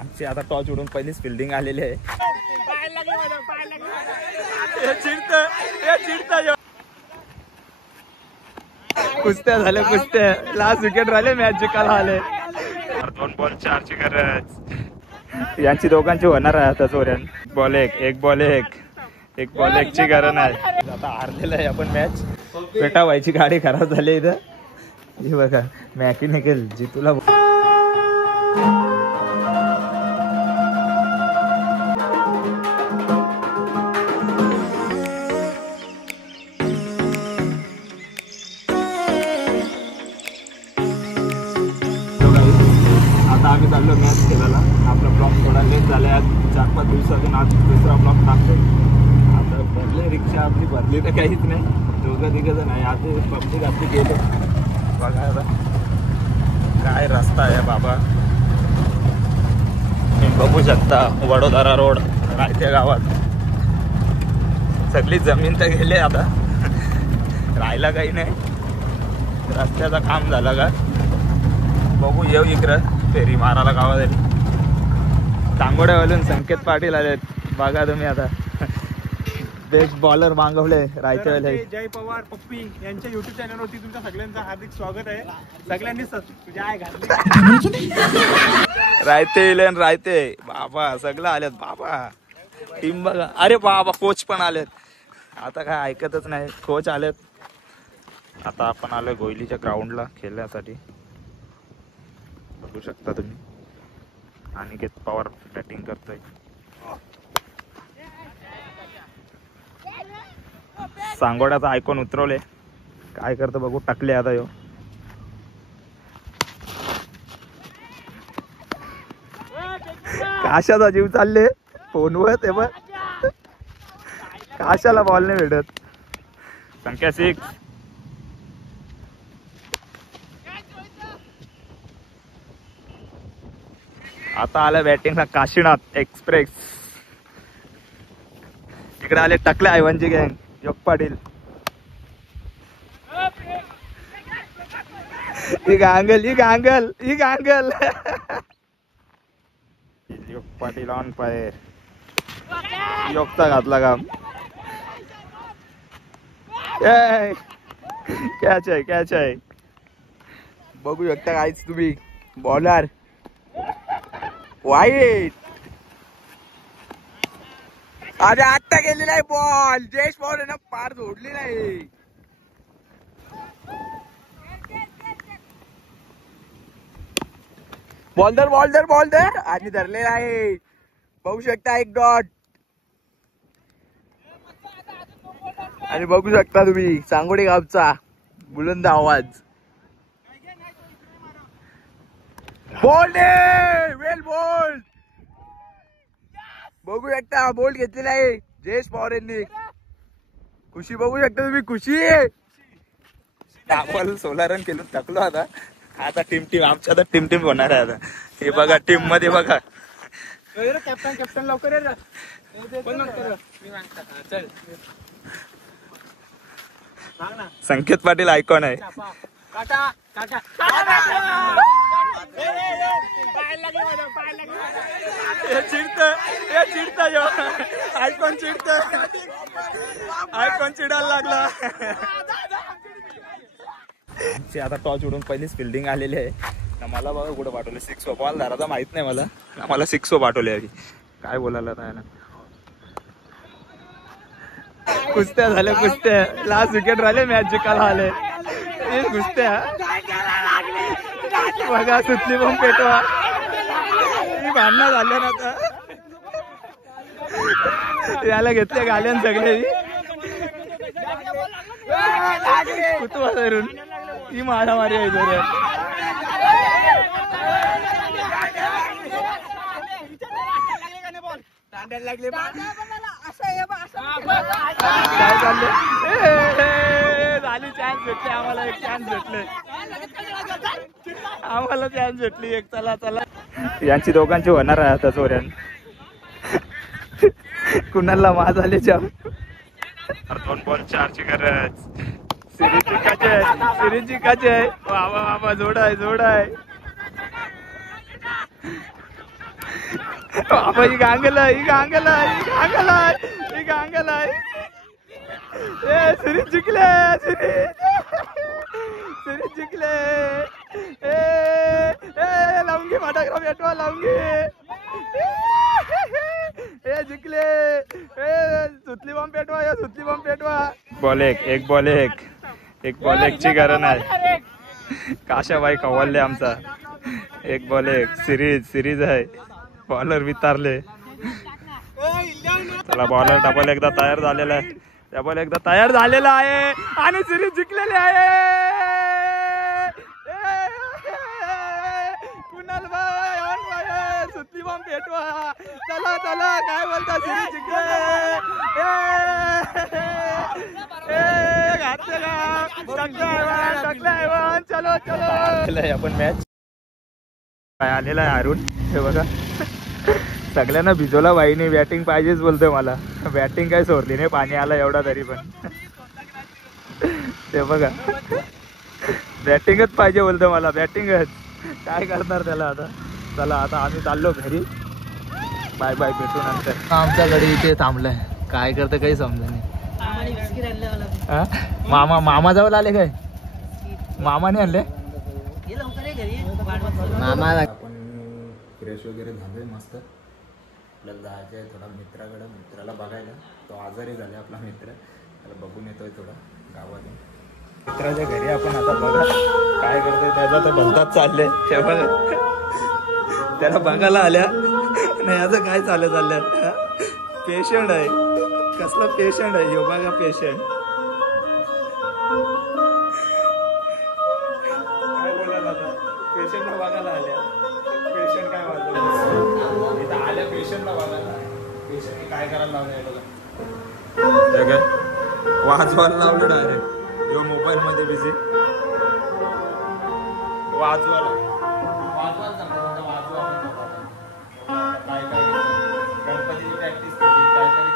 आमची आता टॉच उडून पहिलीच फिल्डिंग आलेली आहे. कुस्त्या झाल्या कुस्त्या. लास्ट विकेट राहिले मॅच जिंकायला आले. 2 बॉल 4ची गरज यांची दोघांची होणार आहे आता. जोऱ्यान बॉल एक बॉल एक बॉल 1ची गरज आहे. आता हारलेला आहे आपण मॅच. पेटा व्हायची गाडी खराब झाली इथं. हे बघा मॅकॅनिकल जितूला आम्ही चाललो मॅच खेळायला. आपला ब्लॉक थोडा लेट झाला आज. 4-5 दिवसातून आज दुसरा ब्लॉक टाकतो. आता भरले रिक्षा आपली भरली तर काहीच नाही. 2-3 जण आहे. आता पब्लिक आपली गेलो. बघा आता काय रस्ता आहे बाबा. तुम्ही बघू शकता वडोदरा रोड रायत्या गावात. सगळी जमीन तर गेले आता. राहायला काही नाही. रस्त्याचं काम झालं का बघू. येऊ इकडं फेरी मारायला गावात. तांगोड्यावरून संकेत पाटील आलेत. बघा तुम्ही आता बेस्ट बॉलर मागवले रायते. जय पवार पप्पी यांच्या युट्यूब चॅनलवरती तुमच्या सगळ्यांचं हार्दिक स्वागत आहे. सगळ्यांनी रायते बाबा सगळं आलेत बाबा. टीम बघा. अरे बाबा कोच पण आलेत. आता काय ऐकतच नाही. कोच आलेत. आता आपण आलोय गोयलीच्या ग्राउंडला खेळण्यासाठी. बघू शकता तुम्ही. अनिकेत पवार बॅटिंग करतोय. सांगोड्याचा आयकॉन उतरवले. काय करतो बघू. टाकले आता यो. काशाचा जीव चालले फोनवर. ते पण काशाला बॉल नाही भेटत. संख्या 6. आता आलं बॅटिंगला काशीनाथ एक्सप्रेस. इकडे आले टाकले आयवानची गँग. योग पाटील ही गांगल योग पाटील ऑन फायर. योगचा घातला काम. कॅच आहे. बघू शकता काहीच तुम्ही. बॉलर वाईट. अरे आत्ता गेली नाही बॉल. जयेश बॉल ना पार जोडली नाही. बॉल दर आणि धरले आहे. बघू शकता 1 डॉट. आणि बघू शकता तुम्ही सांगोडे गावचा बुलंद आवाज. बोल्ड वेल बोल्ड. बघू शकता बोल्ड घेतलेला आहे जयेश पवार यांनी. खुशी बघू शकता तुम्ही. खुशी आपण 16 रन केलं टाकलो. आता टीम आमच्या आता टीम होणार आहे. आता हे बघा टीम मध्ये बघा. कॅप्टन लवकर संकेत पाटील आयकॉन आहे. आयकॉन चिडायला लागला. आता टॉच उडून पहिलीच फिल्डिंग आलेली आहे. मला बघा कुठं पाठवले. 6 बॉल धराचा माहित नाही मला 6 पाठवले. काय बोलायला नाही ना. कुस्त्या झाल्या कुस्त्या. लास्ट विकेट राहिले मॅच जिंकायला आले. कुस्त्या बघा. सुटली पण पेटवा. भांडणं झाल्या ना आता. याला घेतले गाल्यान सगळे. कुतवा धरून ही मारामारी आहे जरा. काय चाललंय. झाली चान्स भेटले आम्हाला. एक चान्स भेटले आम्हाला. चान्स भेटली एक. चला यांची दोघांची होणार आहे आता. जोऱ्यान कुणाला माज आले जाम. 2 बॉल 4ची गरज. सिरीज जिंकायची आहे. बाबा जोड आहे. बाबा ही गांगला ही गांगला ही गांगला ही गांगला ए सिरीज जिंकले सिरीज जिंकले ए लावून घे फटाकडा पेटवा लावून घे ए जिंकले ए सुतली बॉम्ब पेटवा या सुतली बॉम्ब पेटवा बॉल एक बॉल एक बॉल एकची गरज आहे काशाबाई खवलले आमचा एक बॉल एक सिरीज आहे बॉलर वितारले चला बॉलर डबल एकदा तयार झालेला आहे डबल एकदा तयार झालेला आहे आणि सिरीज जिंकलेली आहे कुणाल भाई सुतली बॉम्ब पेटवा चला चला काय बोलता सिरीज जिंकले चलो चलो आपण मॅच काय आलेला आहे अरुण हे बघा सगळ्यांना भिजवला बाईने बॅटिंग पाहिजेच बोलतोय मला बॅटिंग काय सोडली नाही पाणी आला एवढा तरी पण ते बघा बॅटिंगच पाहिजे बोलतोय मला बॅटिंगच काय करणार त्याला आता चला आता आम्ही चाललो घरी बाय बाय भेटू नंतर आमच्या गाडी इथे थांबलाय काय करतं काही समजा नाही मामा जवळ आले काय मामाने आणले मामा आपण फ्रेश वगैरे झालोय मस्त आपल्याला जायचं आहे थोडा मित्राला बघायला तो आजारी झाला आपला मित्र त्याला बघून येतोय थोडा गावातून मित्राच्या घरी आपण आता बघा काय करतोय त्याचा तर भलताच चाललंय ते बघा त्याला बघायला आल्या नाही आता काय चाललंय पेशंट आहे कसला पेशंट आहे यो बघा पेशंट काय बोलायला आता पेशंटला बघायला आल्या पेशंट काय वाजवलं इथं आल्या पेशंटला बघायला पेशंटने काय करायला लावलंय बघा वाजवायला लावलं डायरेक्ट यो मोबाईल मध्ये बिझी वाजवायला काय काय गणपतीची प्रॅक्टिस केली काहीतरी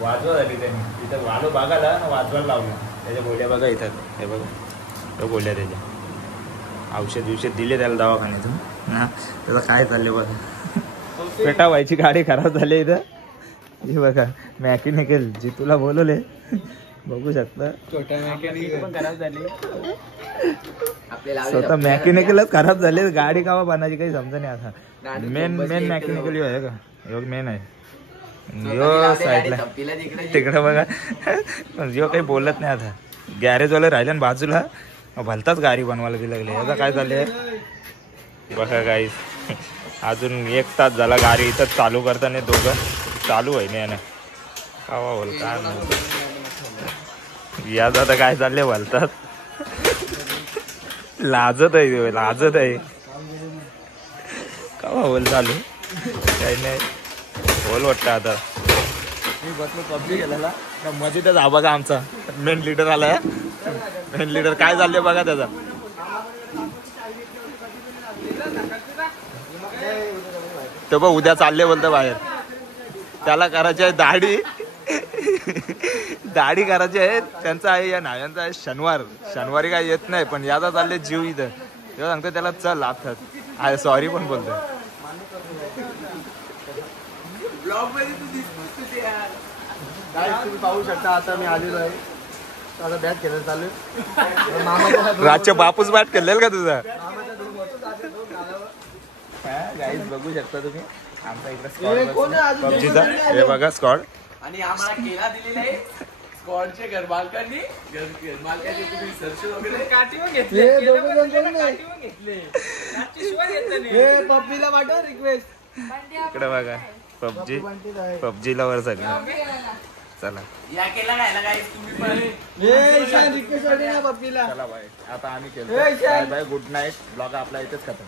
वाजवा झाली त्यांनी इथं वालो बघायला वाजवायला लावलं त्याच्या गोळ्या बघा इथं हे बघा तो गोळ्या त्याच्या औषध दिले त्याला दवाखान्यातून हा त्याचं काय चालले बघा पेटा व्हायची गाडी खराब झाली इथं हे बघा मॅकॅनिकल जी तुला बोलवले बघू शकता छोट्या मॅकॅनिक पण खराब झाली स्वतः मॅकॅनिकलच खराब झाले गाडी कावा बनायची काही समजा नाही आता मेन मॅकॅनिकल आहे का योग मेन आहे यो साईडला तिकडे बघा पण यो काही बोलत नाही आता गॅरेजवाले राहिले ना बाजूला भलताच गाडी बनवायला गेली लागली याचा काय चाललंय बघा गाईस अजून 1 तास झाला गाडी इथं चालू करताना दोघं चालू आहे नाही ना कावा बोल काय याच आता काय चाललंय भलतात लाजत आहे कावा बोल चालू काही नाही बोल वाटतं आता मी बसलो पबजी गेलेला मजेतच हा बघा आमचा मेन लीडर आलाय मेन लीडर काय चाललंय बघा त्याचा तो बघ उद्या चालले बोलतो बाहेर त्याला करायची आहे दाढी करायची आहे त्यांचा आहे या नायांचा आहे शनिवारी काय येत नाही पण याचा चालले जीव इथं तेव्हा सांगतो त्याला चल लागतात सॉरी पण बोलतो तुम्ही पाहू शकता आता मी आलेलो आहे आता बॅट खेळायला चालू रातच्या बापूस बॅट खेळलेल का तुझा गाईज बघू शकता तुम्ही आमचा इकडे पबजीचा हे बघा स्कॉड आणि आम्हाला केला दिलेला आहे स्कॉडचे घरमालकांनी घरमालकांनी तुम्ही सर्च वगैरे काठीवर घेतले पप्पीला पाठव रिक्वेस्ट इकडे बघा पबजी लवर सगळं चला या केला काय गाईस तुम्ही पण रिक्वेस्ट पप्पीला चला बाय आता आम्ही केलं बाय गुड नाईट ब्लॉग आपला इथेच खतम